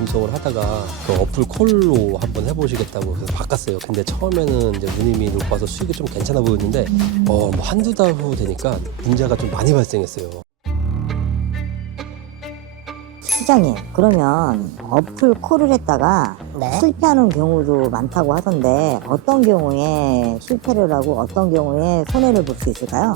운송을 하다가 그 어플 콜로 한번 해보시겠다고 그래서 바꿨어요. 근데 처음에는 이제 누님이 높아서 수익이 좀 괜찮아 보였는데 뭐 한두 달 후 되니까 문제가 좀 많이 발생했어요. 시장님, 그러면 어플 콜을 했다가 네. 실패하는 경우도 많다고 하던데 어떤 경우에 실패를 하고 어떤 경우에 손해를 볼 수 있을까요?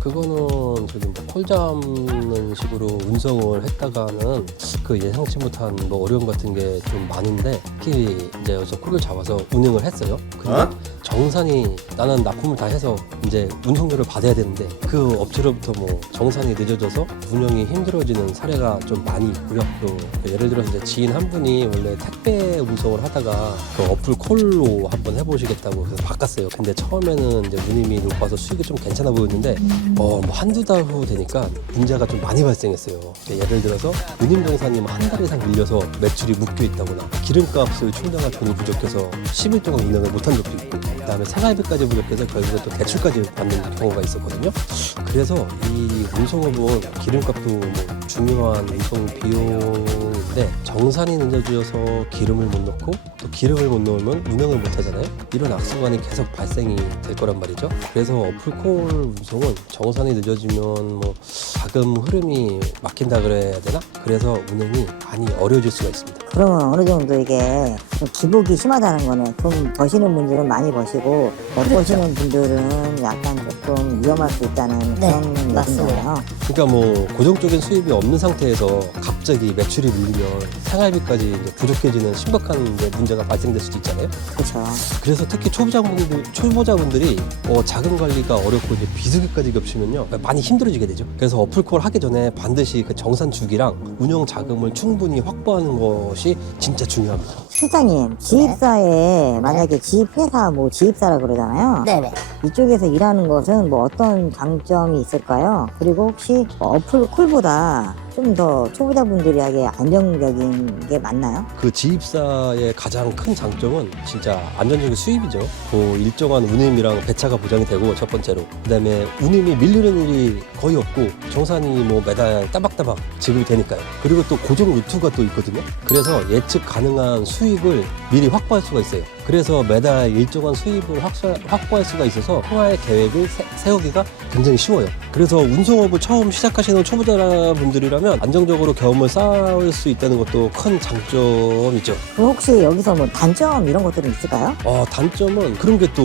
그거는 지금 콜 잡는 식으로 운송을 했다가는 그 예상치 못한 뭐 어려움 같은 게 좀 많은데 특히 이제 여기서 콜을 잡아서 운영을 했어요. 근데 정산이 나는 납품을 다 해서 이제 운송료를 받아야 되는데 그 업체로부터 뭐 정산이 늦어져서 운영이 힘들어지는 사례가 좀 많이 있고요. 또 예를 들어서 이제 지인 한 분이 원래 택배 운송을 하다가 그 어플 콜로 한번 해보시겠다고 그래서 바꿨어요. 근데 처음에는 이제 누님이 높아서 수익이 좀 괜찮아 보였는데 뭐 한두 달 후 되니까 문제가 좀 많이 발생했어요. 예를 들어서 누님 정산이 한 달 이상 밀려서 매출이 묶여 있다거나 기름값을 충당할 돈이 부족해서 10일 동안 운행을 못한 적도 있고 그다음에 생활비까지 부족해서 결국에 또 대출까지 받는 경우가 있었거든요. 그래서 이 운송업은 기름값도 뭐 중요한 운송 비용인데 정산이 늦어져서 기름을 못 넣고 또 기름을 못 넣으면 운행을 못 하잖아요. 이런 악순환이 계속 발생이 될 거란 말이죠. 그래서 어플콜 운송은 정산이 늦어지면 뭐 자금 흐름이 막힌다 그래야 되나? 그래서 운행이 많이 어려워질 수가 있습니다. 그러면 어느 정도 이게 좀 기복이 심하다는 거네. 돈 버시는 분들은 많이 버시고 못 버시는 분들은 약간 조금 위험할 수 있다는 그런 얘기인가요? 그러니까 뭐 고정적인 수입이 없는 상태에서 갑자기 매출이 밀리면 생활비까지 이제 부족해지는 심각한 이제 문제가 발생될 수도 있잖아요. 그렇죠. 그래서 특히 초보자분들이 자금 관리가 어렵고 이제 비수기까지 겹치면요 많이 힘들어지게 되죠. 그래서 어플콜 하기 전에 반드시 그 정산 주기랑 운영 자금을 충분히 확보하는 것이 진짜 중요합니다. 실장님, 지입사에 만약에 지입회사 뭐 지입사라 그러잖아요. 네네. 이쪽에서 일하는 것은 뭐 어떤 장점이 있을까요? 그리고 혹시 어플 콜보다 좀 더 초보자분들이 하기에 안정적인 게 맞나요? 그 지입사의 가장 큰 장점은 진짜 안정적인 수입이죠. 뭐 일정한 운임이랑 배차가 보장이 되고 첫 번째로 그다음에 운임이 밀리는 일이 거의 없고 정산이 뭐 매달 따박따박 지급이 되니까요. 그리고 또 고정 루트가 또 있거든요. 그래서 예측 가능한 수익을 미리 확보할 수가 있어요. 그래서 매달 일정한 수입을 확보할 수가 있어서 통화의 계획을 세우기가 굉장히 쉬워요. 그래서 운송업을 처음 시작하시는 초보자분들이라면 안정적으로 경험을 쌓을 수 있다는 것도 큰 장점이죠. 그럼 혹시 여기서 뭐 단점 이런 것들은 있을까요? 단점은 그런 게 또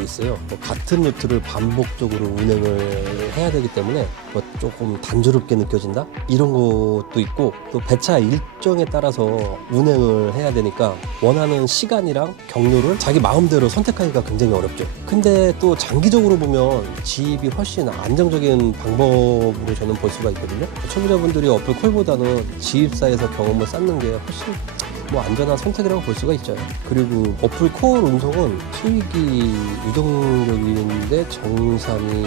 있어요. 뭐 같은 루트를 반복적으로 운행을 해야 되기 때문에 뭐 조금 단조롭게 느껴진다? 이런 것도 있고 또 배차 일정에 따라서 운행을 해야 되니까 원하는 시간이랑 경로를 자기 마음대로 선택하기가 굉장히 어렵죠. 근데 또 장기적으로 보면 지입이 훨씬 안정적인 방법으로 저는 볼 수가 있거든요. 초보자분들이 어플 콜보다는 지입사에서 경험을 쌓는 게 훨씬 뭐 안전한 선택이라고 볼 수가 있죠. 그리고 어플 콜 운송은 수익이 유동적인데 정산이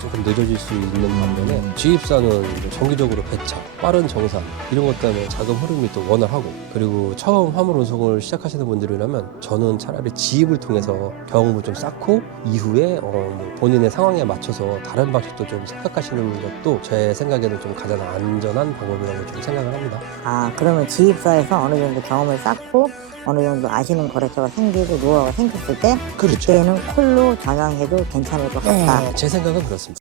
조금 늦어질 수 있는 반면에 지입사는 정기적으로 배차, 빠른 정산 이런 것 때문에 자금 흐름이 또 원활하고 그리고 처음 화물 운송을 시작하시는 분들이라면 저는 차라리 지입을 통해서 경험을 좀 쌓고 이후에 뭐 본인의 상황에 맞춰서 다른 방식도 좀 생각하시는 것도 제 생각에는 좀 가장 안전한 방법이라고 좀 생각을 합니다. 그러면 지입사에서 어느 정도 경험을 쌓고 어느 정도 아시는 거래처가 생기고 노하우가 생겼을 때 그렇죠. 그때는 콜로 전환해도 괜찮을 것 같다. 제 생각은 그렇습니다.